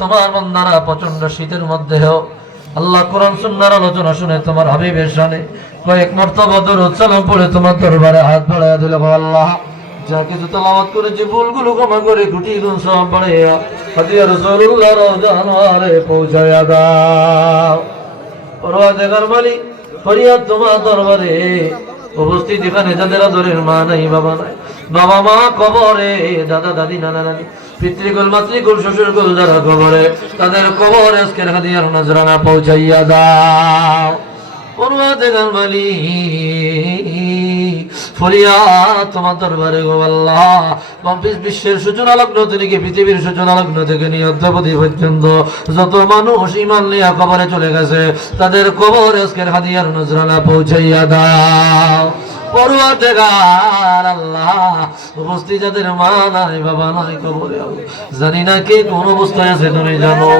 তোমার বন্দারা প্রচন্ড শীতের মধ্যেও আল্লাহ কোরআন সুন্নাহর আলোচনা শুনে তোমার হাবিবের শানে কয়েক মর্তবা দরুদ সালাম পড়ে তোমার দরবারে হাত বাড়ায়া দিল। আল্লাহ যা কিছু তেলাওয়াত করেছি ভুলগুলো ক্ষমা করে গুটি গুণ সব বাড়াইয়া হাদিয়া রাসূলুল্লাহ রওজানওয়ারে পৌঁছায়া দাও। পরওয়ারদিগার মালিক ফরিয়াদ তোমার দরবারে উপস্থিত এখানে যাদের আদরের মা নাই বাবা নাই, বাবা মা কবরে, দাদা দাদি নানা নানি, পিতৃকুল মাতৃকুল শ্বশুরকুল যারা কবরে, তাদের কবরে আজকের হাদিয়ার নজরানা পৌঁছাইয়া দাও। পরওয়ারদিগার মালিক ফরিয়াদ তোমার দরবারে গো আল্লাহ, বিশ্বের সূচনা লগ্ন থেকে পৃথিবীর সূচনা লগ্ন থেকে নিয়ে অদ্যাবধি পর্যন্ত যত মানুষ ঈমান নিয়ে কবরে চলে গেছে তাদের কবরে আজকের হাদিয়ার নজরানা পৌঁছাইয়া দাও। পরওয়ারদিগার আল্লাহ উপস্থিত যাদের মা নাই বাবা নাই কবরে, জানি না কে কোন অবস্থায় আছে তুমি জানো,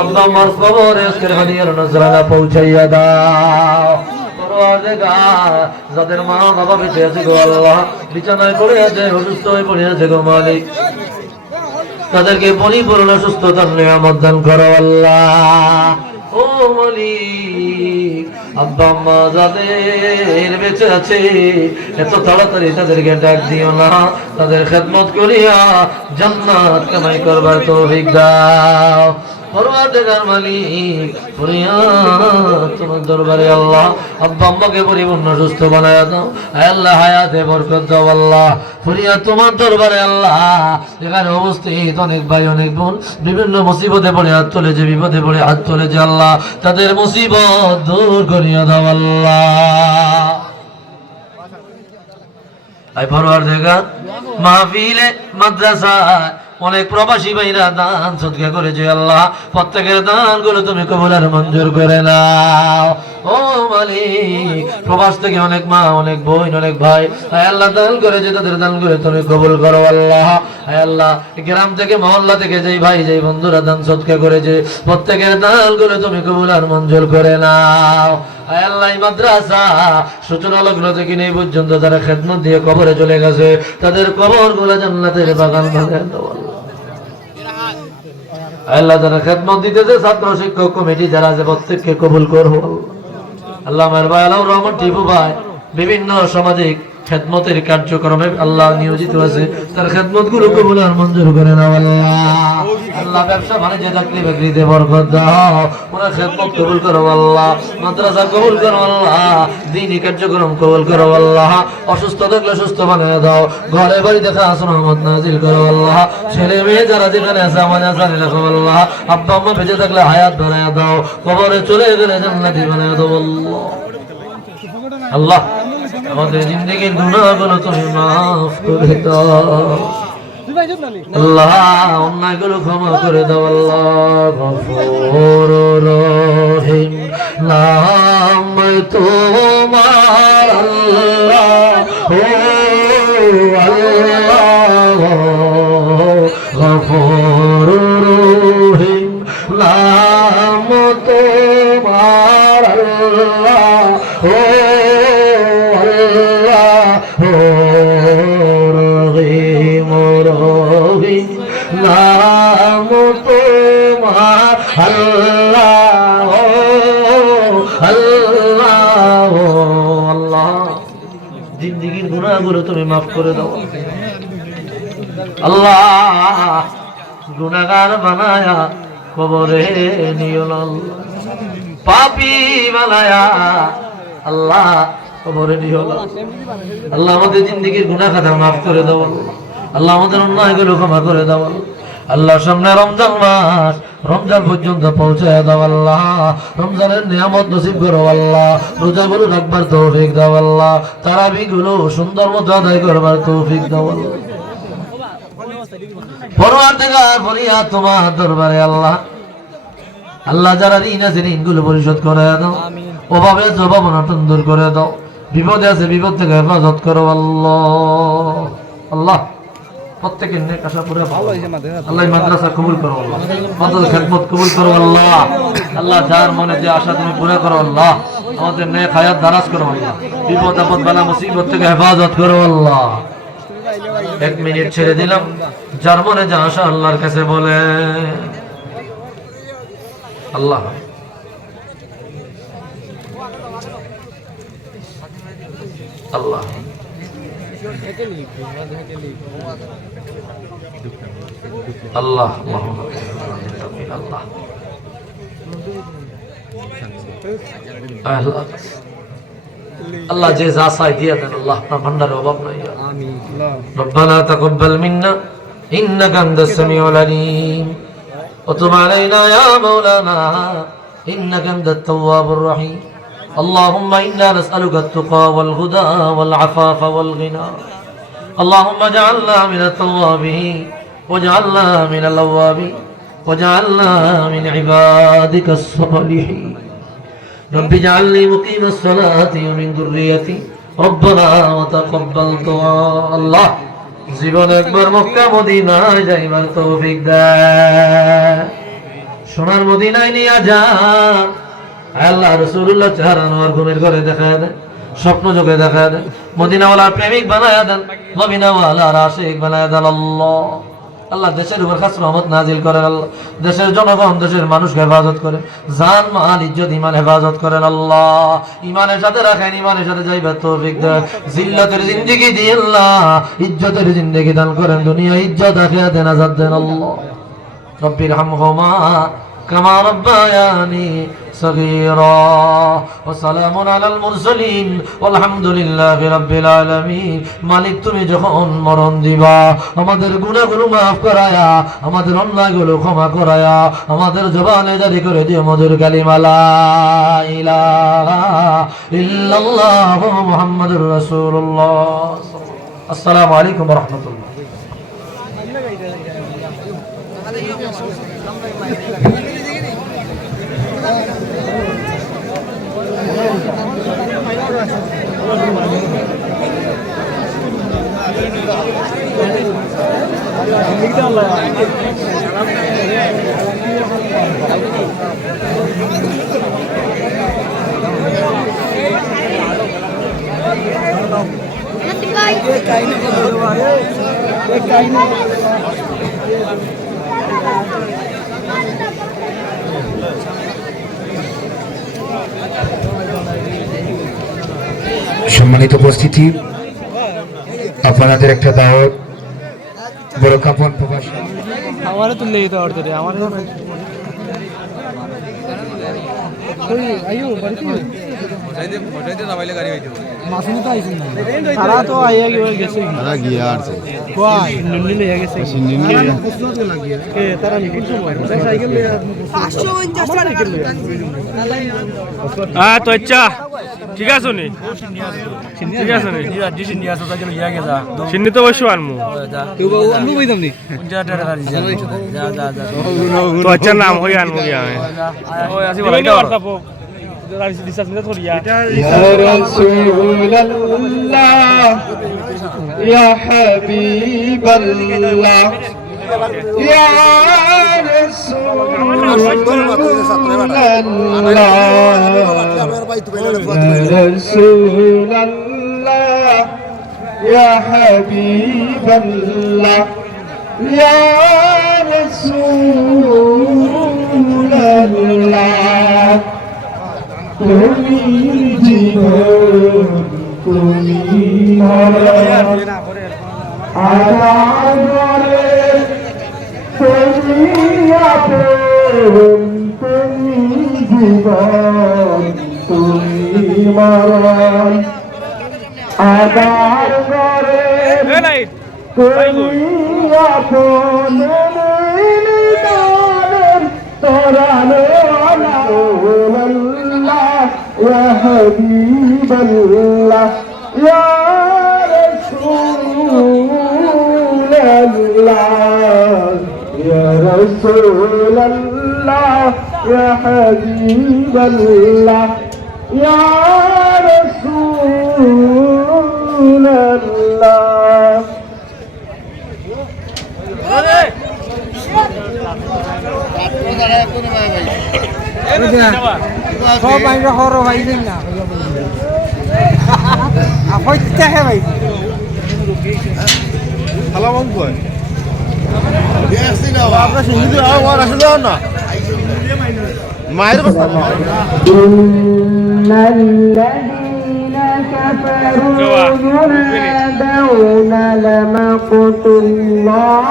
আল্লাহ আমার কবরে আজকের হাদিয়ার নজরানা পৌঁছাইয়া দাও। পরওয়ারদিগার যাদের মা বাবা বেঁচে আছে গো আল্লাহ, বিছানায় পড়ে আছে, অসুস্থ হয়ে পড়ে আছে গো মালিক, তাদেরকে পরিপূর্ণ সুস্থতার নিয়ামত দান করো আল্লাহ। ও মালিক আব্বা আম্মা যাদের বেঁচে আছে এত তাড়াতাড়ি তাদেরকে ডাক দিও না, তাদের খেদমত করিয়া জান্নাত কামাই করবার তৌফিক দাও। পরওয়ারদিগার মালিক ফরিয়াদ তোমার দরবারে আল্লাহ আব্বা আম্মাকে পরিপূর্ণ সুস্থ বানায়া দাও, আল্লাহ হায়াতে বরকত দাও আল্লাহ। ফরিয়াদ তোমার দরবারে আল্লাহ এখানে উপস্থিত অনেক ভাই অনেক বোন বিভিন্ন মুসিবতে পড়ে হাত চলেছে, বিপদে পড়ে হাত চলেছে আল্লাহ, তাদের মুসিবত দূর করিয়া দাও আল্লাহ। আই পরওয়ারদিগার মাহফিলে মাদ্রাসায় অনেক প্রবাসী ভাইরা দান সদকা করেছে আল্লাহ, প্রত্যেকের দান গুলো তুমি কবুল আর মঞ্জুর করে নাও। ও মালিক প্রবাস থেকে অনেক মা অনেক বোন অনেক ভাই আল্লাহ দান করেছে, তাদের দান করে তুমি কবুল করো আল্লাহ। আল্লাহ গ্রাম থেকে মহল্লা থেকে যেই ভাই যেই বন্ধুরা দান সদকা করেছে প্রত্যেকের দান গুলো তুমি কবুল আর মঞ্জুর করে নাও। আল্লাহ মাদ্রাসা সূচনা লগ্ন থেকে নেই পর্যন্ত যারা খেদমত দিয়ে কবরে চলে গেছে তাদের কবর গুলো জান্নাতের বাগান বানিয়ে দাও আল্লাহ। যারা খেদমত দিতেছে ছাত্র শিক্ষক কমিটি যারা আছে প্রত্যেককে কবুল করো আল্লাহ। আমার ভাই আল্লাহ রহমান টিপু ভাই বিভিন্ন সামাজিক খেদমতের কার্যক্রমে আল্লাহ নিয়োজিত আছে, তার খেদমত গুলো কবুল আর মঞ্জুর করে নাও আল্লাহ। আল্লাহ ব্যবসা বাণিজ্য চাকরি বাকরিতে বরকত দাও, ওনার খেদমত কবুল করো আল্লাহ, মাদ্রাসা কবুল করো আল্লাহ, দ্বীনি কার্যক্রম কবুল করো আল্লাহ। অসুস্থ থাকলে সুস্থ বানিয়ে দাও, ঘরে বাড়ি দেখা আসুন রহমত নাজিল করো আল্লাহ। ছেলে মেয়ে যারা যেখানে আছে আমাদের জানি রাখো আল্লাহ। আব্বা আম্মা বেঁচে থাকলে হায়াত বানায় দাও, কবরে চলে গেলে জান্নাতি বানায় দাও আল্লাহ। আমাদের জিন্দেগির গুনাহগুলো তুমি মাফ করে দাও আল্লাহ, অন্যায়গুলো ক্ষমা করে দাও আল্লাহ। গফুর রহিম নাম তোমার আল্লাহ, ও আল্লাহ। গফুর রহিম নাম তোমার আল্লাহ, ও নাম তোমার আল্লাহ আল্লাহ আল্লাহ। জিন্দেগির গুনাহগুলো তুমি মাফ করে দাও আল্লাহ। গুনাহগার বানায়া কবরে নিও না আল্লাহ, পাপী বানায়া আল্লাহ কবরে নিও না আল্লাহ। আমাদের জিন্দেগির গুনাহ খাতা মাফ করে দাও আল্লাহ, আমাদের অন্যায়গুলো ক্ষমা করে দাও আল্লাহ। সামনে রমজান মাস, রমজান পর্যন্ত পৌঁছায় দাও আল্লাহ। রমজানের নিয়ামত নসিব করো আল্লাহ, রোজাগুলো রাখবার তৌফিক দাও আল্লাহ, তারাবিগুলো সুন্দর মতো আদায় করবার তৌফিক দাও আল্লাহ। পরওয়ারদিগার ফরিয়াদ তোমার দরবারে আল্লাহ, আল্লাহ যারা ঋণ আছে ঋণগুলো পরিশোধ করে দাও, অভাবে আছে অভাব অনটন দূর করে দাও, বিপদে আছে বিপদ থেকে হেফাজত করো আল্লাহ। আল্লাহ প্রত্যেকের নেক আশা পুরো আল্লাহ মাদ্রাসা কবুল করো আল্লাহ, মাদ্রাসা খেদমত কবুল করো আল্লাহ। আল্লাহ যার মনে যে আশা তুমি পুরো করো আল্লাহ, আমাদের নেক হায়াত দারাজ করো আল্লাহ, বিপদ আপদ বালা মুসিবত থেকে হেফাজত করো আল্লাহ। 1 মিনিট ছেড়ে দিলাম, যার মনে যা আশা আল্লাহর কাছে বলে আল্লাহ। আল্লাহ আল্লাহ আল্লাহ আল্লাহ যে যা চাই দিয়া দেন আল্লাহ, আপনার ভান্ডারের অভাব নাই। রব্বানা তাকাব্বাল মিন্না ইন্নাকা আনতাস সামিউল আলিম ওয়া তুব আলাইনা ইয়া মাওলানা ইন্নাকা আনতাত তাওয়াবুর রহিম। اللهم إنا نسألك التقى والهدى والعفاف والغنى. اللهم اجعلنا من التوابين واجعلنا من الأوابين واجعلنا من عبادك الصالحين. رب اجعلني مقيم الصلاة ومن ذريتي ربنا وتقبل دعاء. الله জীবন একবার মক্কা মদিনায় যাইবার তৌফিক দাও, সোনার মদিনায় নিয়ে যান। আল্লাহ রাসূলুল্লাহ চেহারা আনোয়ার ঘুমের ঘরে দেখা দেন, স্বপ্ন যোগে দেখা দেন, মদিনাওয়ালার প্রেমিক বানায়া দেন, মদিনাওয়ালার আশিক বানায়া দেন আল্লাহ। আল্লাহ দেশের উপর খাস রহমত নাজিল করেন আল্লাহ, দেশের জনগণ দেশের মানুষকে হেফাজত করেন, জান মাল ইজ্জত ইমান হেফাজত করেন আল্লাহ। ইমানের সাথে রাখেন, ইমানের সাথে যাইবার তৌফিক দেন, জিল্লাতের জিন্দেগি দিয়ে আল্লাহ ইজ্জতের জিন্দেগি দান করেন, দুনিয়া ইজ্জত আখিরাতে নাজাত দেন আল্লাহ। রব্বির হামহুমা কামা রব্বায়ানি صغيرا وسلام على المرسلين والحمد لله رب العالمين. মালিক তুমি যখন মরণ দিবা আমাদের গুনাহগুলো maaf করায়া, আমাদের অন্যায়গুলো ক্ষমা করায়া, আমাদের জবানে জারি করে দিও মধুর কালিমা লা ইলাহা ইল্লাল্লাহু মুহাম্মাদুর রাসূলুল্লাহ। আসসালামু আলাইকুম ওয়া রাহমাতুল্লাহ। সম্মানিত উপস্থিতি, আপনাদের একটা দাওয়াত বড় কাপন প্রবাসী আমারে তুললে দিতে পারতো রে আমার মাসুমি তো আইছেন না, তারা তো আইয়া গেছে, তারা গিয়া আছে কই নিলে গেছে কে তারা নিকুল সময় সাইকেল লইয়া 549 টাকা তো আচ্ছা ঠিক আছে নি, ঠিক আছে নি ডিসি নিয়া তো সাইকেল গিয়া গেছা সিন্নি তো বসু আনমু তো বাবু আনমু কইতাম নি যা যা তো আচ্ছা নাম হই আনমু গিয়া ওই আসি বলাইটা WhatsApp يا رسول الله يا حبيب الله يا رسول الله يا حبيب الله يا رسول الله তুমি জীবন তুমি মরণ আদারে তুমি আপন তুমি জীবন তুমি মরণ আদার করে তুমি আপন তোরানো يا حبيب الله يا رسول الله يا رسول الله يا حبيب الله يا رسول الله সব আইরা হর ভাই দিন না আপত্তি হে ভাই আপনার সিন্ধু আর আসলে না মায়ের কথা الذين كفروا ينادون لمقت الله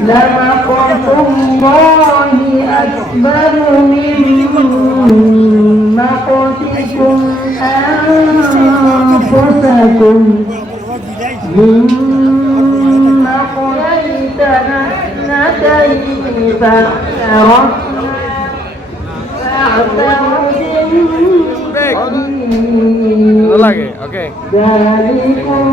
لمقت الله أكبر من مقتكم أنفسكم مما قضيت اثنتين فاعترفنا লাগে ওকে ذلكم